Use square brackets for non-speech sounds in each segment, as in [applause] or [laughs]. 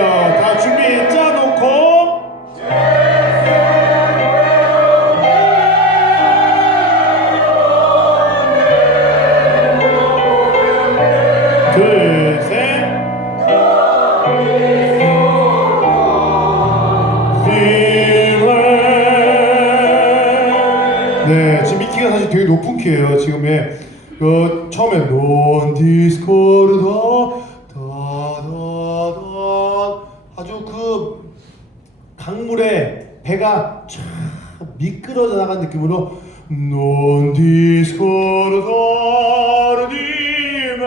다 준비 짜놓고. 네, 높은 키예요. 지금 예, 그 처음에 논 디스코르다 강물에 배가 쫙 미끄러져 나간 느낌으로 논 디스코르다 디메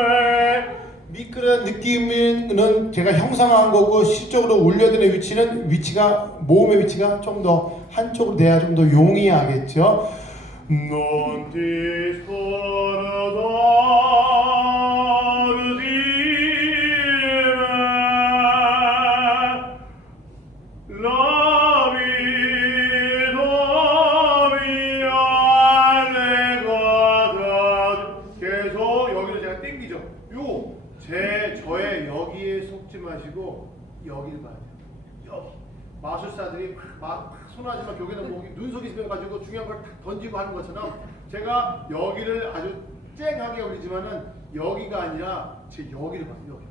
미끄러운 느낌은 제가 형상화한 거고 실적으로 올려드는 위치는 위치가 모음의 위치가 좀 더 한쪽으로 돼야 좀 더 용이하겠죠. Ti 마시고 여기를 봐야 돼요. 여기. 마술사들이 막 손하지만 여기는 뭐 눈속이 있으면 가지고 중요한 걸 탁 던지고 하는 것처럼 제가 여기를 아주 쨍하게 올리지만은 여기가 아니라 제 여기를 봐요. 여기.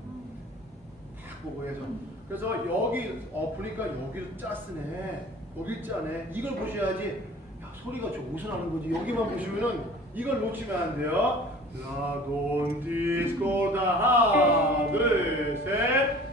딱 보고 해서. 그래서 여기 어 보니까 여기를 짜쓰네. 여기 짜네. 이걸 보셔야지. 야 소리가 좀 나는 거지. 여기만 보시면은 이걸 놓치면 안 돼요. 라돈 디스코다 하나 둘 셋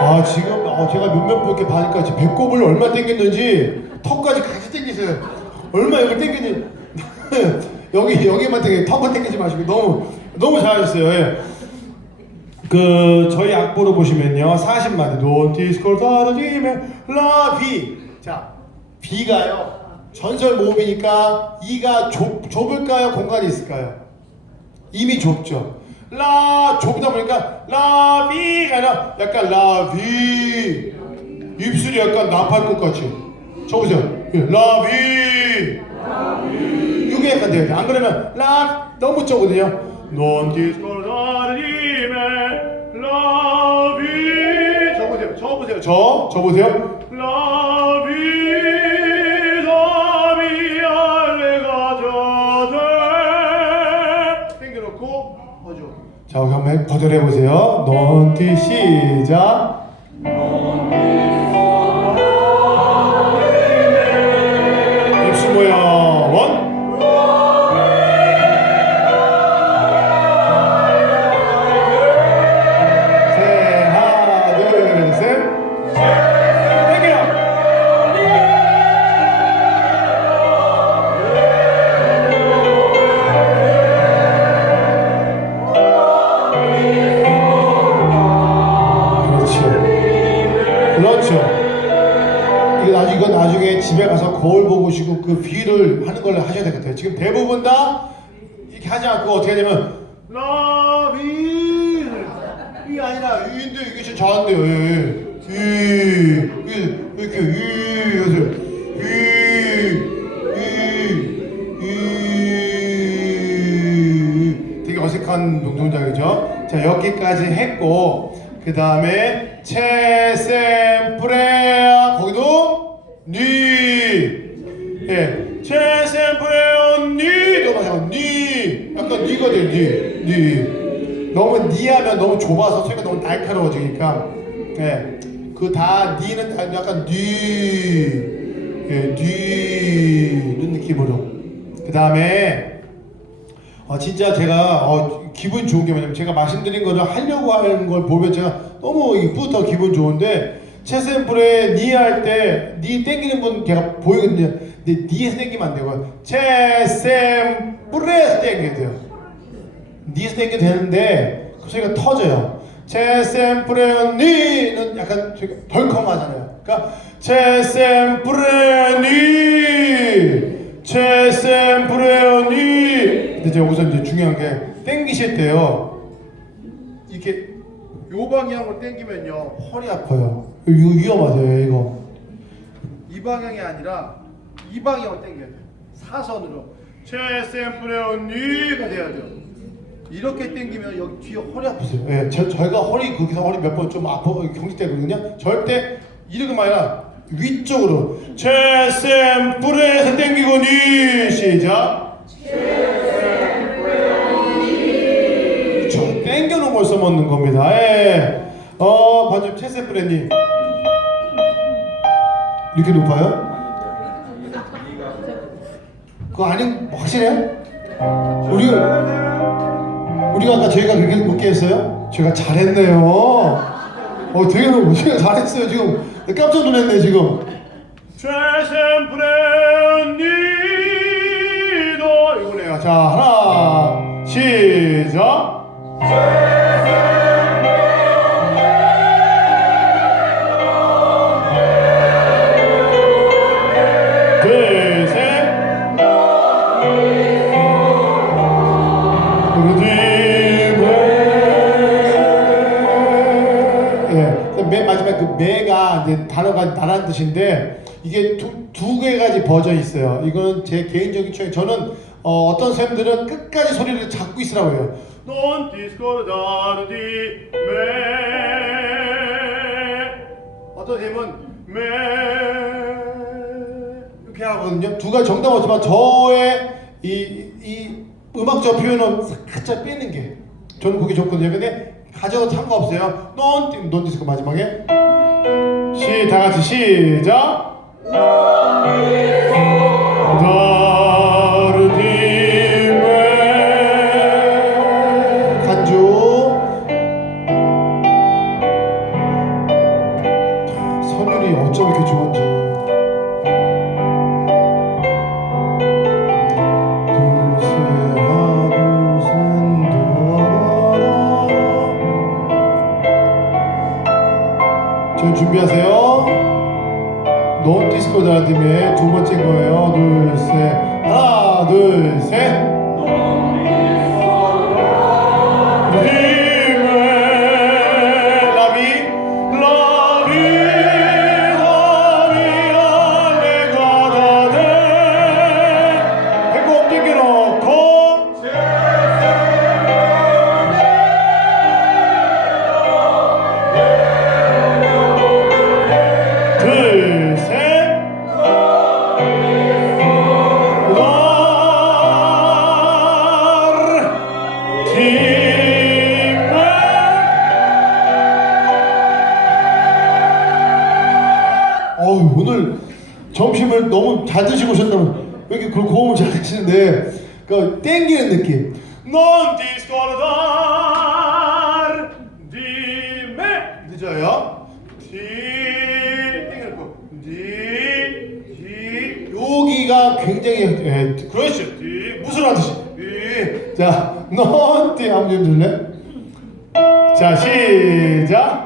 아 지금 어, 제가 몇몇 분께 봐니까 배꼽을 얼마 땡겼는지 턱까지 같이 땡기세요. 얼마 여기 땡겼는지 [laughs] 여기 여기만 땡겨 턱만 땡기지 마시고 너무 너무 잘하셨어요. 예. 그 저희 악보로 보시면요 40마디 논티스콜타르디메 라비 자 비가요 전설 모음이니까 이가 좁, 좁을까요 공간이 있을까요? 이미 좁죠. 라 좁다 보니까 라비가 아니라 약간 라비 입술이 약간 나팔꽃 같이. 저 보세요. 예, 라비. 이게 약간 돼요. 안 그러면 라 너무 좁거든요. Me, 라비. 저 보세요. 저 보세요. 저, 저 보세요. 버전해 보세요. 넌티 시작. 되겠아요. 지금 대부분 다 이렇게 하지 않고 어떻게 하냐면 라비 이 아니라 유인도 이게 진짜 잘한대요. 예, 예. 이 이, 이렇게 이 하세요. 이, 어색한 동작이죠. 자 여기까지 했고 그 다음에 체셈프레아 거기도 니 예, 체셈 니또 마찬가지 니 니가 니. 너무 니 하면 너무 좁아서 소리가 너무 날카로워지니까 예. 그 다 니는 다 약간 니 예, 니는 느낌으로 그 다음에 어, 진짜 제가 어, 기분 좋은 게 뭐냐면 제가 말씀드린 거를 하려고 하는 걸 보면 제가 너무 이 뿌듯하고 기분 좋은데 채샘플에 니할 때 니 땡기는 분 제가 보이거든요 근데 니에서 땡기면 안 되고요 채샘플에서 땡겨야 돼요 니에서 땡겨도 되는데 그 소리가 터져요. 채샘플에 니는 약간 저기 덜컹하잖아요. 그러니까 채샘플에 니 채샘플레어니. 근데 여기서 이제 중요한 게 땡기실 때요. 이렇게 요 방향으로 땡기면요 허리 아파요. 이거 위험하세요 이거. 이 방향이 아니라 이 방향으로 땡겨야 돼요. 사선으로. 채샘플레어니가 돼야 돼요 이렇게 땡기면 여기 뒤에 허리 아프세요. 예, 저, 저희가 허리 거기서 허리 몇 번 좀 아파 경직되거든요. 절대 이렇게만 아니라. 위쪽으로. 채샘플에서 땡기고 니 시작. 저 땡겨놓은 걸 써먹는 겁니다. 예. 어 반점 채샘플레님. 이렇게 높아요? 그거 아닌 확실해? 우리가 우리가 아까 저희가 그렇게 높게 했어요? 제가 잘했네요. 어, 되게 너무 [laughs] 제가 잘했어요 지금. 깜짝 놀랐네 지금. 이거네요. 자 하나 시작. 단어가 나란 뜻인데 이게 두, 두 개가지 버전이 있어요. 이거는 제 개인적인 취향. 저는 어, 어떤 쌤들은 끝까지 소리를 잡고 있으라고 해요. Non discordardi me. 어떤 쌤은 me 이렇게 하거든요. 두 가지 정답 없지만 저의 이, 이 음악적 표현은 살짝 빼는 게 저는 그게 좋거든요. 근데 가져도 상관없어요. 넌, 넌 디스코 마지막에 시, 다 같이 시작. 다 지금 준비하세요. 논 디스코 다dim의 두 번째 거예요. 둘 셋. 하나 둘 셋 점심을 너무 잘 드시고 오셨다면 왜 이렇게 그 고음을 잘 하시는데 그 땡기는 느낌. Non ti scordar di me 늦어요. 디 땡기는 거디 디 여기가 굉장히 예, 그렇죠. 디 무슨 하듯이. 자 Non ti 한번 좀 줄래? 자 시작